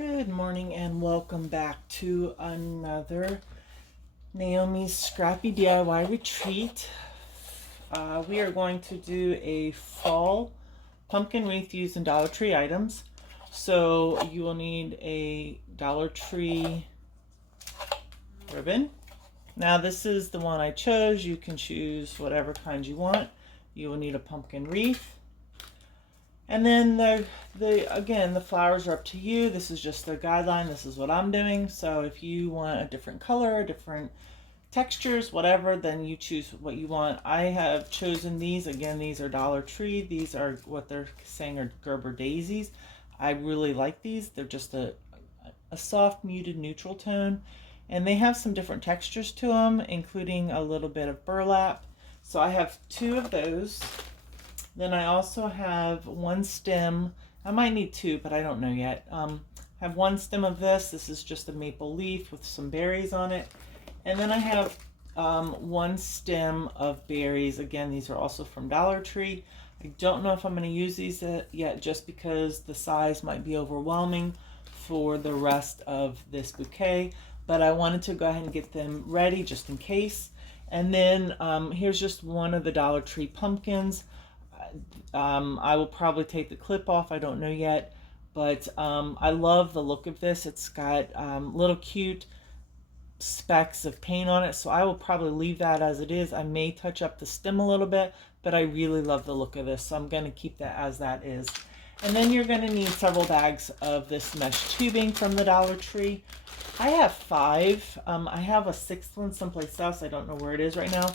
Good morning and welcome back to another Naomi's Scrappy DIY Retreat. We are going to do a fall pumpkin wreath using Dollar Tree items. So you will need a Dollar Tree ribbon. Now this is the one I chose. You can choose whatever kind you want. You will need a pumpkin wreath. And then the flowers are up to you. This is just the guideline. This is what I'm doing. So if you want a different color, different textures, whatever, then you choose what you want. I have chosen these. Again, these are Dollar Tree. These are what they're saying are Gerber daisies. I really like these. They're just a soft, muted, neutral tone. And they have some different textures to them, including a little bit of burlap. So I have two of those. Then I also have one stem. I might need two, but I don't know yet. I have one stem of this. This is just a maple leaf with some berries on it. And then I have one stem of berries. Again, these are also from Dollar Tree. I don't know if I'm going to use these yet just because the size might be overwhelming for the rest of this bouquet. But I wanted to go ahead and get them ready just in case. And then here's just one of the Dollar Tree pumpkins. I will probably take the clip off. I don't know yet, but I love the look of this. It's got little cute specks of paint on it, so I will probably leave that as it is. I may touch up the stem a little bit, but I really love the look of this, so I'm going to keep that as that is. And then you're going to need several bags of this mesh tubing from the Dollar Tree. I have 5. I have a 6th one someplace else. I don't know where it is right now.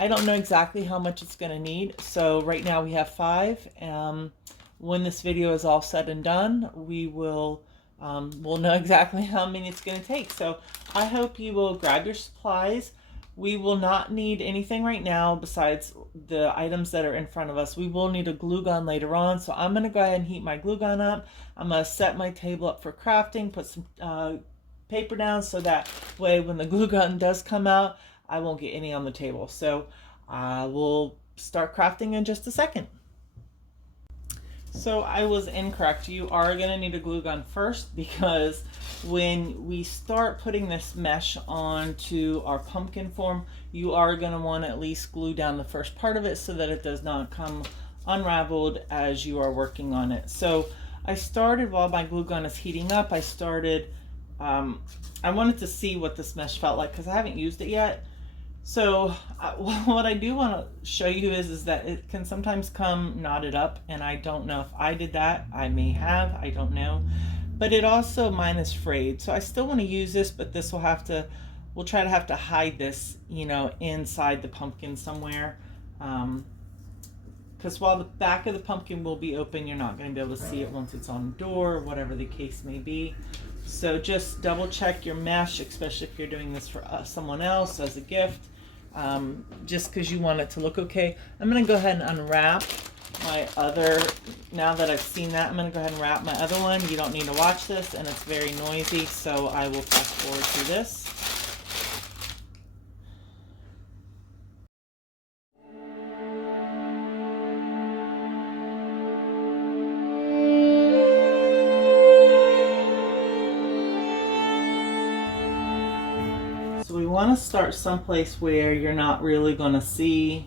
I don't know exactly how much it's going to need. So right now we have 5. When this video is all said and done, we'll know exactly how many it's going to take. So I hope you will grab your supplies. We will not need anything right now besides the items that are in front of us. We will need a glue gun later on. So I'm going to go ahead and heat my glue gun up. I'm going to set my table up for crafting, put some paper down so that way when the glue gun does come out, I won't get any on the table. So we'll start crafting in just a second. So I was incorrect. You are going to need a glue gun first because when we start putting this mesh onto our pumpkin form, you are going to want to at least glue down the first part of it so that it does not come unraveled as you are working on it. So I started while my glue gun is heating up. I wanted to see what this mesh felt like because I haven't used it yet. So what I do want to show you is that it can sometimes come knotted up, and I don't know if I did that. I may have, I don't know. But it also, mine is frayed. So I still want to use this, but this will have to, we'll try to have to hide this, you know, inside the pumpkin somewhere. Because while the back of the pumpkin will be open, you're not going to be able to see it once it's on the door or whatever the case may be. So just double check your mesh, especially if you're doing this for someone else as a gift. Just because you want it to look okay. I'm going to go ahead and unwrap my other, now that I've seen that, I'm going to go ahead and wrap my other one. You don't need to watch this, and it's very noisy, so I will fast forward through this. So we want to start someplace where you're not really going to see,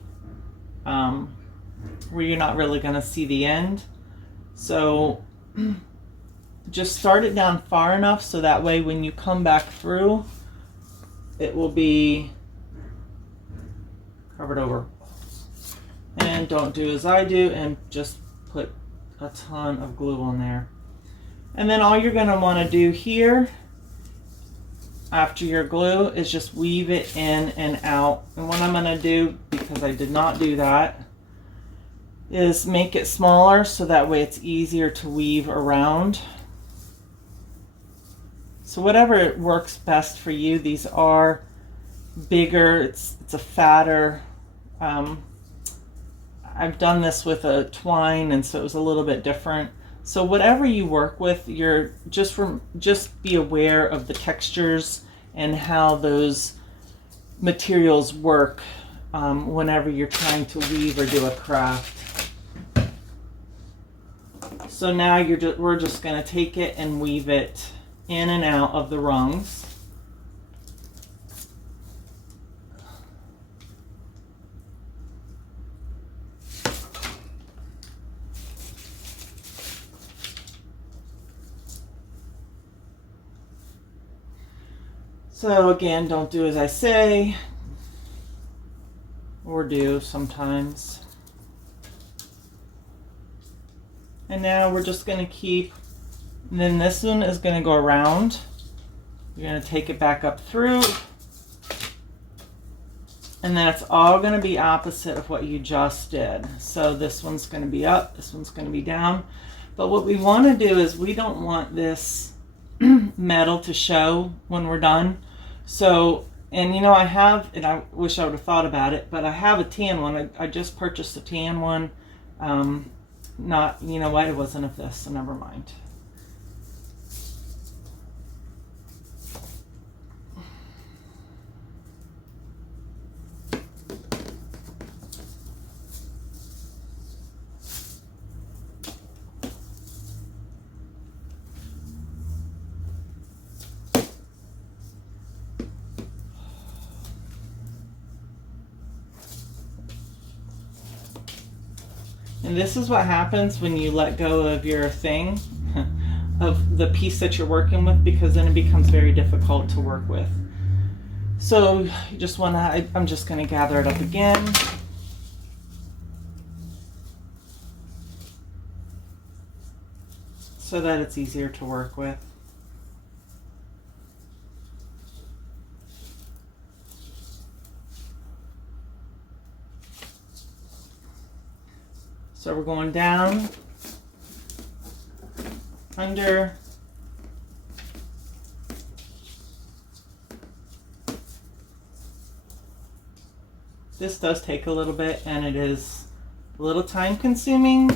the end. So just start it down far enough so that way when you come back through, it will be covered over. And don't do as I do and just put a ton of glue on there. And then all you're going to want to do here after your glue is just weave it in and out. And what I'm going to do, because I did not do that, is make it smaller so that way it's easier to weave around. So whatever works best for you. These are bigger, it's a fatter, I've done this with a twine, and so it was a little bit different. So whatever you work with, you're just be aware of the textures and how those materials work whenever you're trying to weave or do a craft. So now we're just going to take it and weave it in and out of the rungs. So again, don't do as I say, or do sometimes. And now we're just going to keep, and then this one is going to go around. You're going to take it back up through, and then it's all going to be opposite of what you just did. So this one's going to be up, this one's going to be down. But what we want to do is we don't want this metal to show when we're done. So, and you know, I have, and I wish I would have thought about it, but I have a tan one. I just purchased a tan one. Not, you know what, it wasn't of this, so never mind. And this is what happens when you let go of your thing, of the piece that you're working with, because then it becomes very difficult to work with. So you just want to, I'm just going to gather it up again. So that it's easier to work with. So we're going down, under, this does take a little bit, and it is a little time consuming,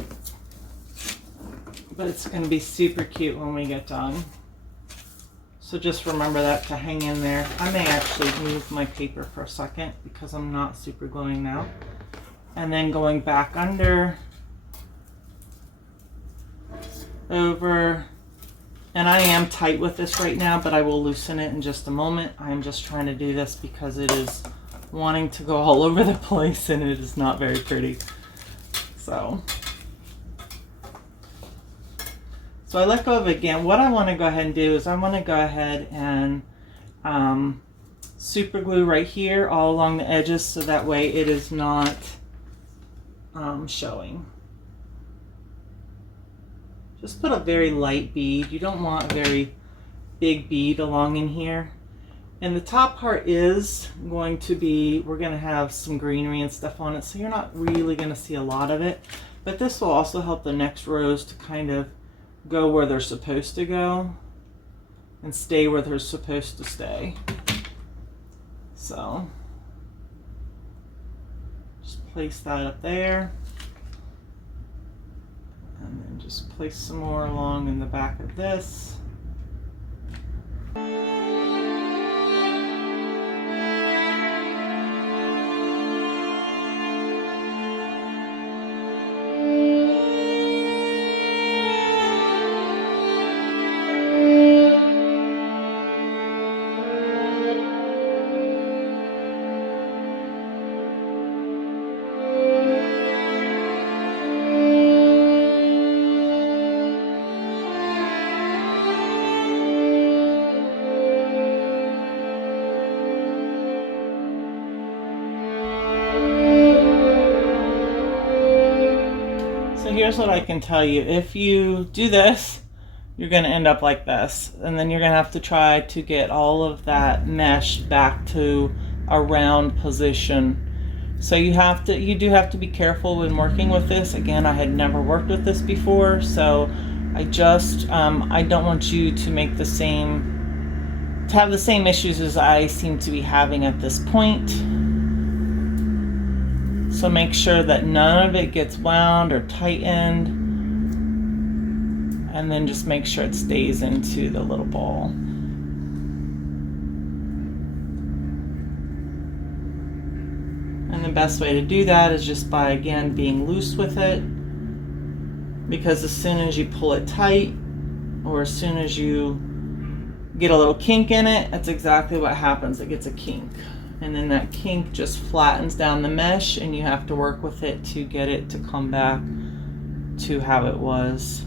but it's going to be super cute when we get done. So just remember that to hang in there. I may actually move my paper for a second because I'm not super gluing now. And then going back under, over, and I am tight with this right now, but I will loosen it in just a moment. I'm just trying to do this because it is wanting to go all over the place and it is not very pretty. So I let go of it again. What I want to go ahead and do is I want to go ahead and super glue right here all along the edges, so that way it is not showing. Just put a very light bead. You don't want a very big bead along in here. And the top part is going to be, we're going to have some greenery and stuff on it, so you're not really going to see a lot of it. But this will also help the next rows to kind of go where they're supposed to go and stay where they're supposed to stay. So just place that up there. And then just place some more along in the back of this. Here's what I can tell you. If you do this, you're going to end up like this, and then you're going to have to try to get all of that mesh back to a round position. So you do have to be careful when working with this. Again, I had never worked with this before, so I just I don't want you to have the same issues as I seem to be having at this point. So make sure that none of it gets wound or tightened, and then just make sure it stays into the little ball. And the best way to do that is just by, again, being loose with it because as soon as you pull it tight, or as soon as you get a little kink in it, that's exactly what happens. It gets a kink. And then that kink just flattens down the mesh, and you have to work with it to get it to come back to how it was.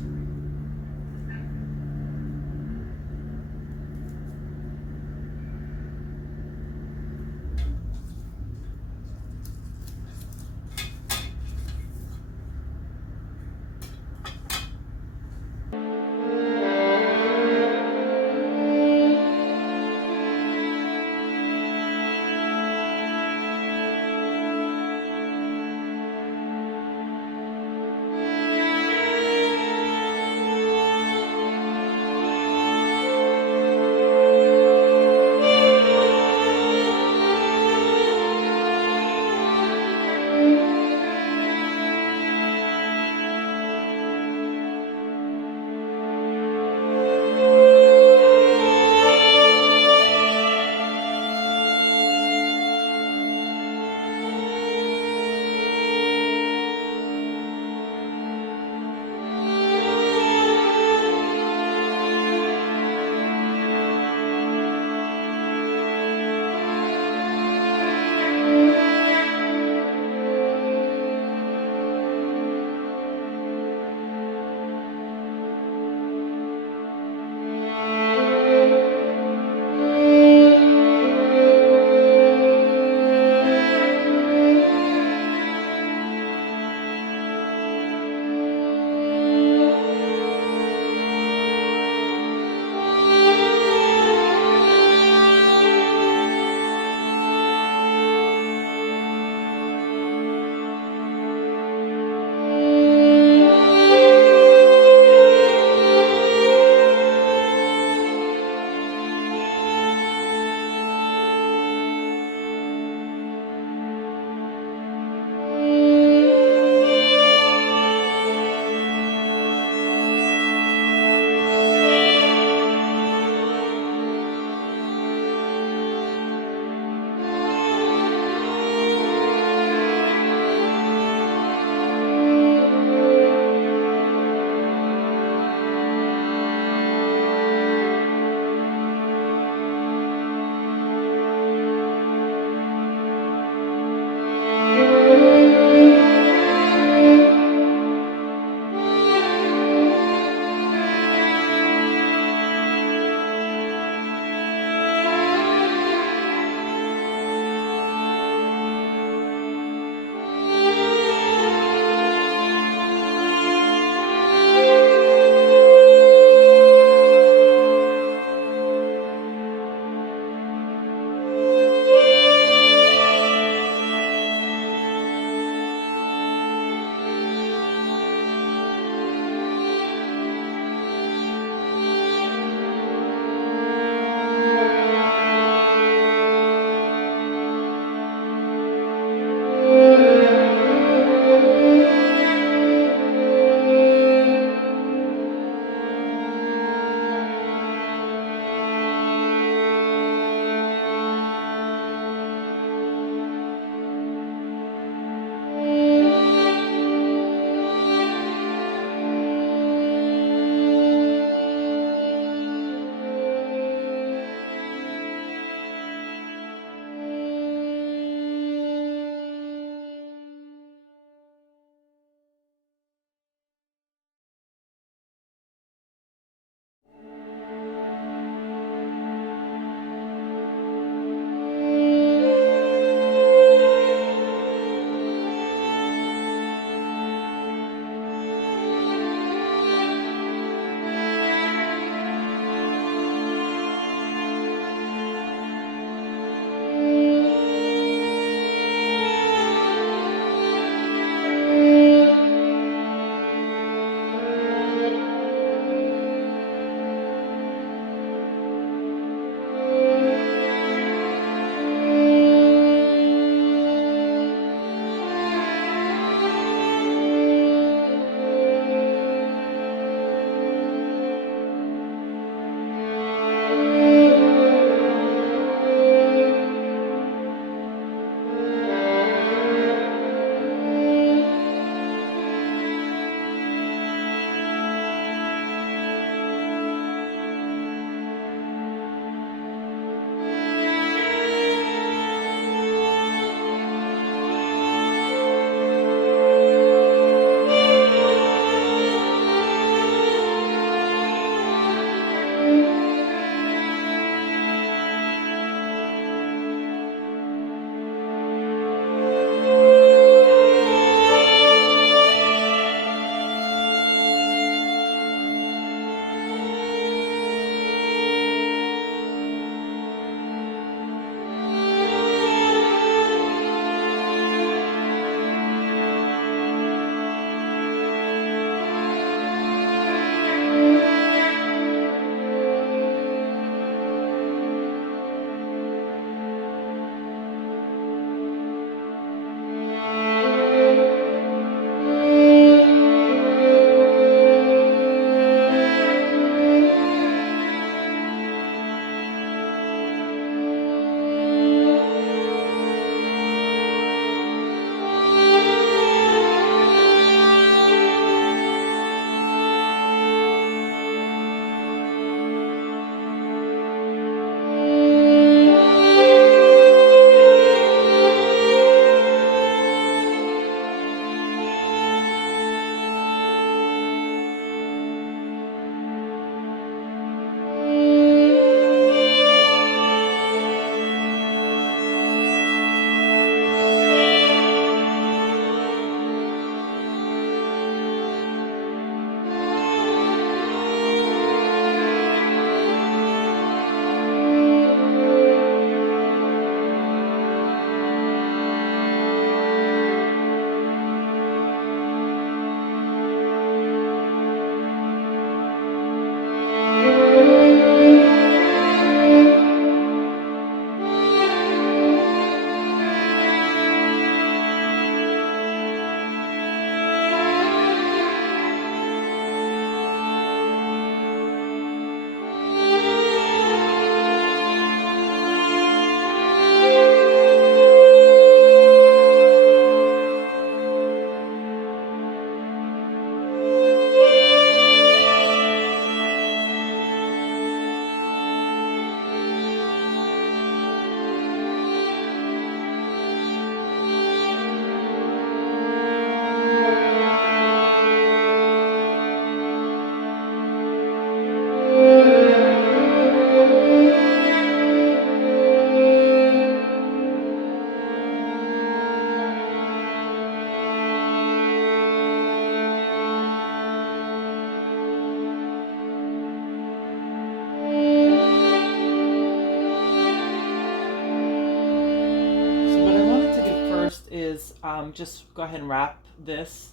just go ahead and wrap this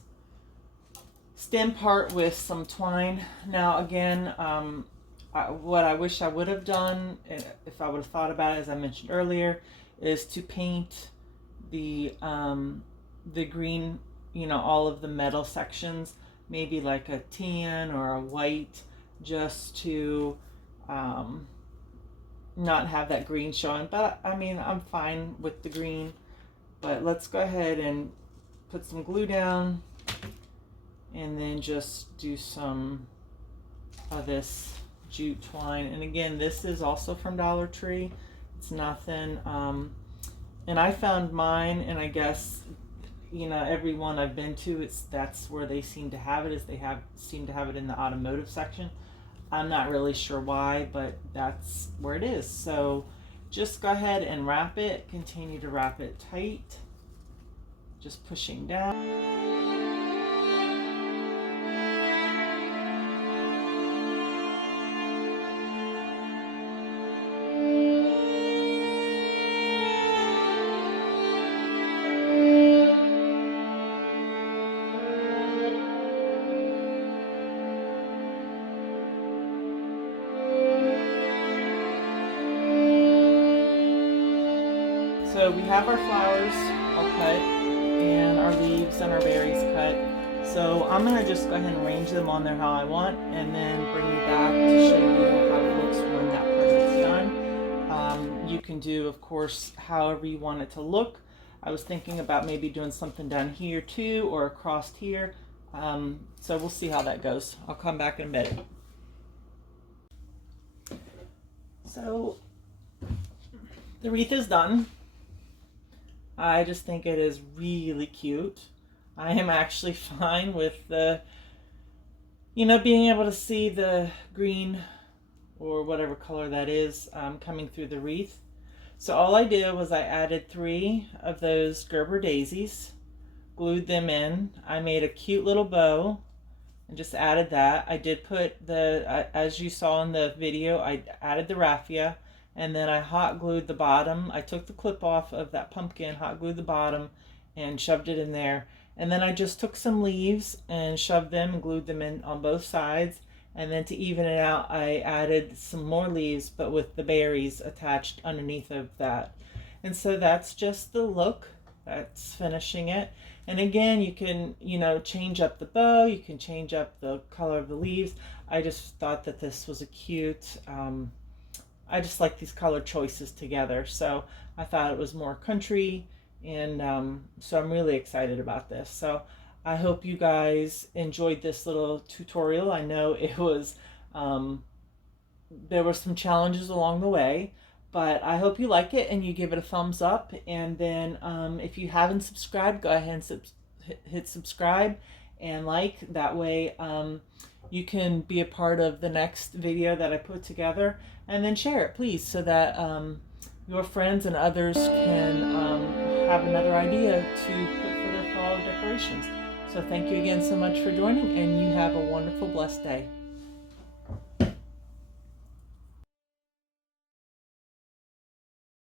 stem part with some twine. Now again, what I wish I would have done, if I would have thought about it, as I mentioned earlier, is to paint the green, you know, all of the metal sections, maybe like a tan or a white, just to not have that green showing. But I mean, I'm fine with the green. But let's go ahead and put some glue down and then just do some of this jute twine. And again, this is also from Dollar Tree. It's nothing, and I found mine, and I guess, you know, every one I've been to, that's where they seem to have it, is they seem to have it in the automotive section. I'm not really sure why, but that's where it is. So just go ahead and wrap it. Continue to wrap it tight, just pushing down. So we have our flowers all cut and our leaves and our berries cut. So I'm going to just go ahead and arrange them on there how I want, and then bring you back to show you how it looks when that part is done. You can do, of course, however you want it to look. I was thinking about maybe doing something down here too, or across here. So we'll see how that goes. I'll come back in a minute. So the wreath is done. I just think it is really cute. I am actually fine with the, you know, being able to see the green or whatever color that is coming through the wreath. So all I did was I added 3 of those Gerber daisies, glued them in. I made a cute little bow and just added that. I did put as you saw in the video, I added the raffia. And then I hot glued the bottom. I took the clip off of that pumpkin, hot glued the bottom, and shoved it in there. And then I just took some leaves and shoved them and glued them in on both sides. And then to even it out, I added some more leaves, but with the berries attached underneath of that. And so that's just the look. That's finishing it. And again, you can, you know, change up the bow. You can change up the color of the leaves. I just thought that this was a cute, I just like these color choices together, so I thought it was more country, and so I'm really excited about this. So I hope you guys enjoyed this little tutorial. I know it was, there were some challenges along the way, but I hope you like it and you give it a thumbs up. And then if you haven't subscribed, go ahead and hit subscribe and like. That way you can be a part of the next video that I put together. And then share it, please, so that your friends and others can have another idea to put for their fall decorations. So thank you again so much for joining, and you have a wonderful, blessed day.